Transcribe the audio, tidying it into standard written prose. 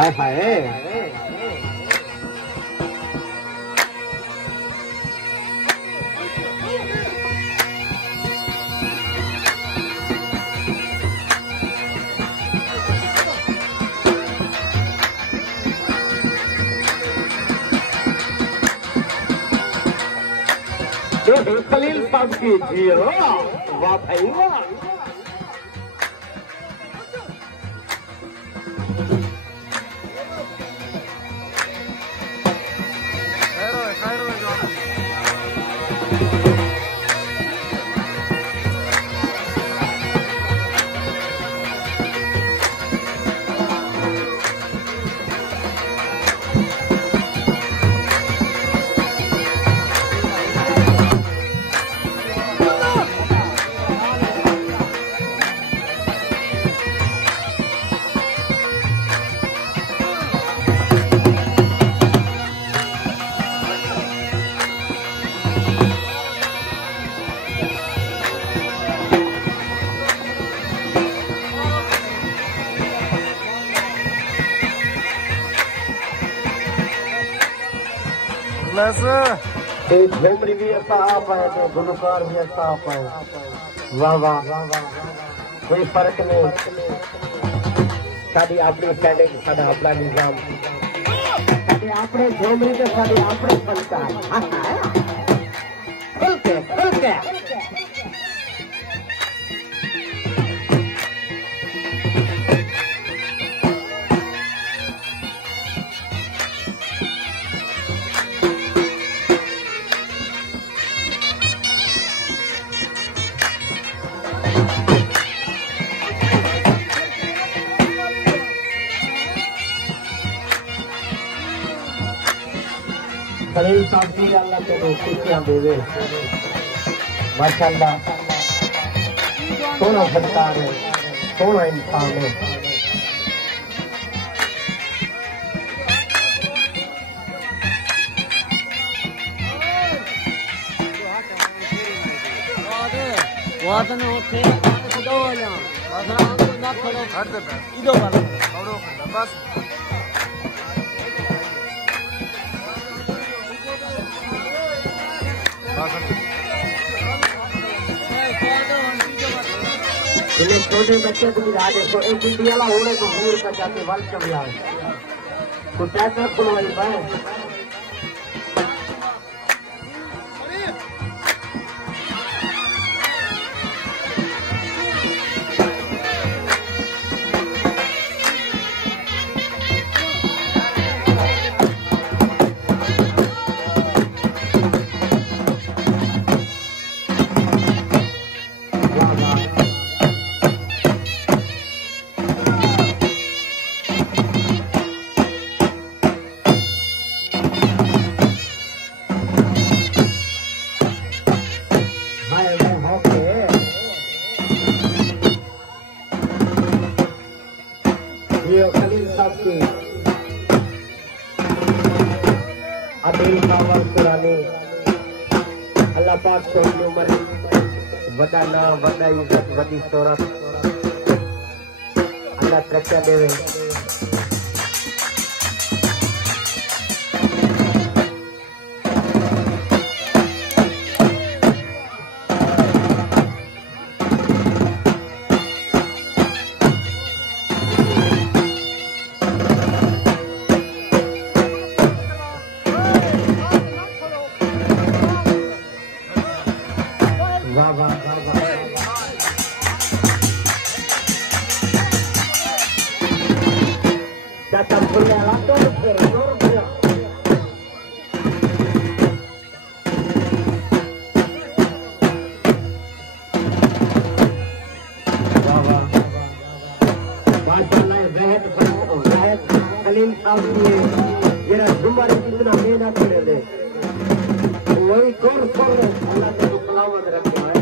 हाय हाय खलील साहब की जियो वाह भाई वाह। झूमरी भी ऐसा आप है तो गुलकार भी ऐसा आप है। वाह वाह कोई फर्क नहीं। साड़ी अपनी स्टैंडिंग साड़ा अपना निजाम साड़ी अपने झूमरी तो साड़ी अपने संस्कार खुल के खलील साहब की अल्लाह तेरे खुशियां देवे माशाअल्लाह। सोना सरकार है सोना इंसान है। छोटे बच्चे को भी राज देखो एक इंडिया ला होने को दूर का जाते वल कभी आए कुछ ऐसा खुलवाई पाए। खलील साहब की अबील कावल पुरानी अल्लाह पाक को उम्र वडा ना वडा इज्जत वडी शोहरत अल्लाह तरक्कियां देवे। खलील साहब की जरा जुम्मर कितना मेहनत करे दे वही कौन अल्लाह को सलामत रखे।